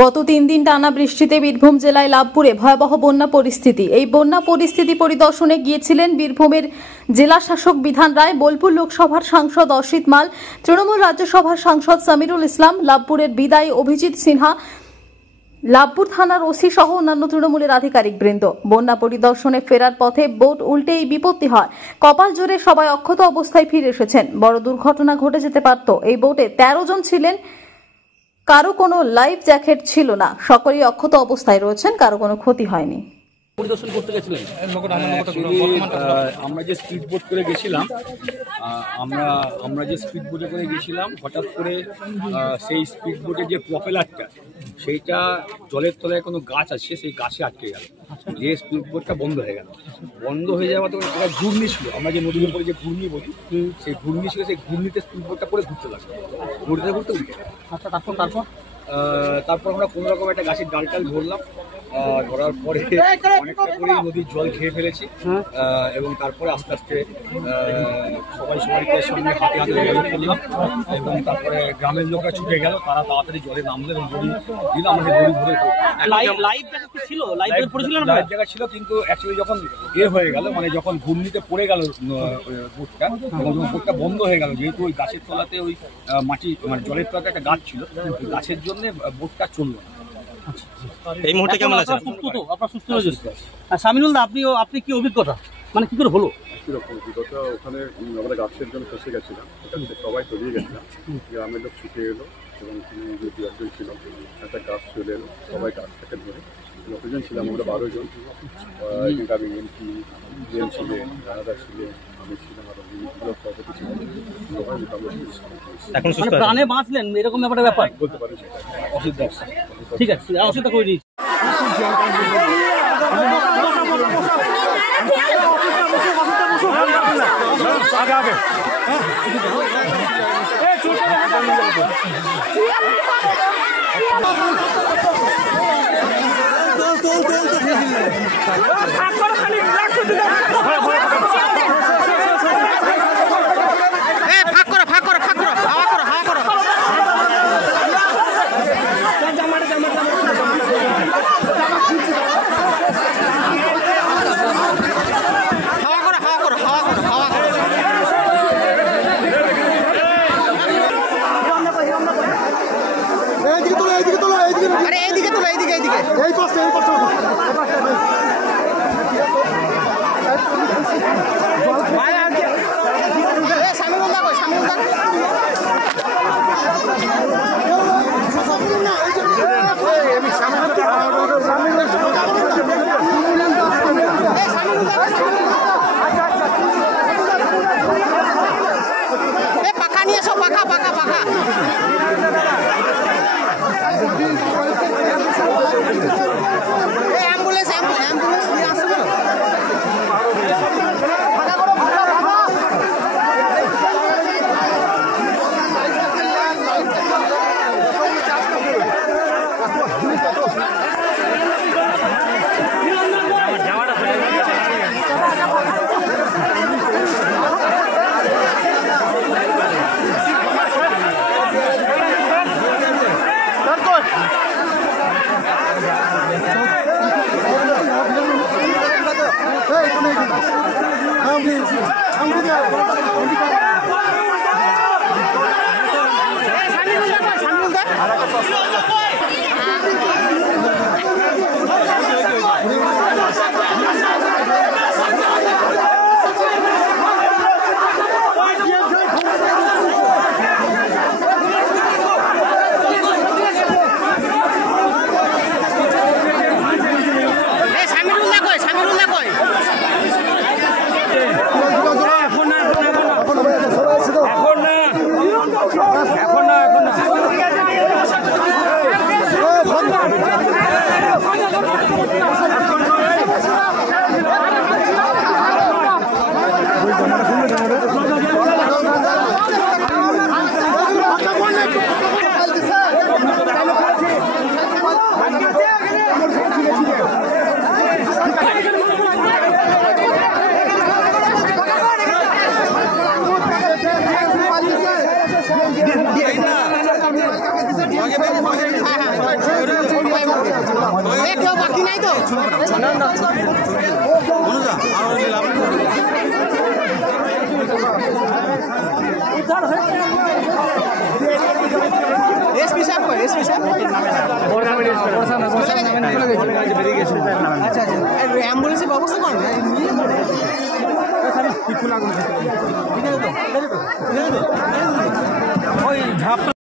গত 3 দিন টানা বৃষ্টিতে বীরভূম জেলায় লাভপুরে ভয়াবহ বন্যা পরিস্থিতি। এই বন্যা পরিস্থিতি পরিদর্শনে গিয়েছিলেন বীরভূমের জেলা শাসক বিধান রায়, বোলপুর লোকসভার সাংসদ অসিত মাল, তৃণমূল রাজ্যসভার সাংসদ সামিরুল ইসলাম, লাভপুরের বিদায়ী অভিজিৎ সিনহা, লাভপুর থানার ওসি সহ অন্যান্য তৃণমূলের আধিকারিক বৃন্দ। বন্যা পরিদর্শনে ফেরার পথে বোট উল্টে এই বিপত্তি হয়। কপাল জোরে সবাই অক্ষত অবস্থায় ফিরে এসেছেন। বড় দুর্ঘটনা ঘটে যেতে পারত। এই বোটে 13 জন ছিলেন, কারো কোনো লাইফ জ্যাকেট ছিল না। সকলেই অক্ষত অবস্থায় রয়েছেন, কারো কোনো ক্ষতি হয়নি। পরিদর্শন করতে গেছিলেন? আমরা যে স্পিড বোট করে গেছিলাম, হঠাৎ করে সেই স্পিড বোটের যে প্রপেলারটা, সেইটা জলের তলায় কোনো গাছ আছে, সেই গাছে আটকে গেল। যে স্পিড বোটটা বন্ধ হয়ে গেল। বন্ধ হয়ে যাওয়া তো একটা ঘূর্ণি ছিল, আমরা যে নদীর উপরে যে ঘূর্ণি বলি, সেই ঘূর্ণি ছিল, সেই ঘূর্ণিতে স্পিড বোটটা করে ঘুরতে লাগলো, ঘুরতে ঘুরতে উঠে। আচ্ছা, তারপর আমরা কোনো রকম একটা গাছের ডাল ধরলাম। ধরার পরে অনেকটা করে নদীর জল খেয়ে ফেলেছি, এবং তারপরে আস্তে আস্তে সবাইকে সঙ্গে হাতে জল করলাম, এবং তারপরে গ্রামের লোকরা ছুটে গেল, তারা তাড়াতাড়ি জলে নামলো এবং দড়ি দিল, আমাদের দড়ি ধরে লাইফ জায়গা ছিল। কিন্তু অ্যাকচুয়ালি যখন হয়ে গেল, মানে যখন ঘূর্ণিতে পড়ে গেল বোটটা, এবং যখন বোটটা বন্ধ হয়ে গেল, যেহেতু ওই গাছের তলাতে ওই মাটি, মানে জলের তলাতে একটা গাছ ছিল, গাছের জন্য বোটটা চললো না। এই মুহূর্তে কেমন আছে? আপনার সুস্থ হয়ে যাচ্ছে। আর সামিনুল দা, আপনি কি অভিজ্ঞতা, মানে কি করে হলো? কিরকম অভিজ্ঞতা? ওখানে আমরা গাছের জন্য ফেসে গেছিলাম, সবাই তলিয়ে গেছিলাম, গ্রামের লোক ছুটে এলো এবং যে বিয়ারজন ছিল, একটা গাছ চলে এলো, সবাই গাছটাকে ধরে কতজন ছিলাম আমরা, 12 জন। এখানকার এমপি ছিলেন, রানাদা ছিলেন, আমি ছিলাম, আরো বিভিন্ন সভাপতি ছিলেন, সবাই মোটামুটি প্রাণে বাঁচলেন, এরকম ব্যাপার বলতে পারি সেটা। অসিত দাস, ঠিক আছে, অসিত করে দিচ্ছি। পাখা নিয়ে এসো, পাখা পাখা পাখা। অ্যাম্বুলেন্স অ্যাম্বুলেন্স নিয়ে আসবে। তাই তো এসপি সাহেব কই এসপি সাহেব আচ্ছা আচ্ছা অ্যাম্বুলেন্সের ব্যবস্থা করেন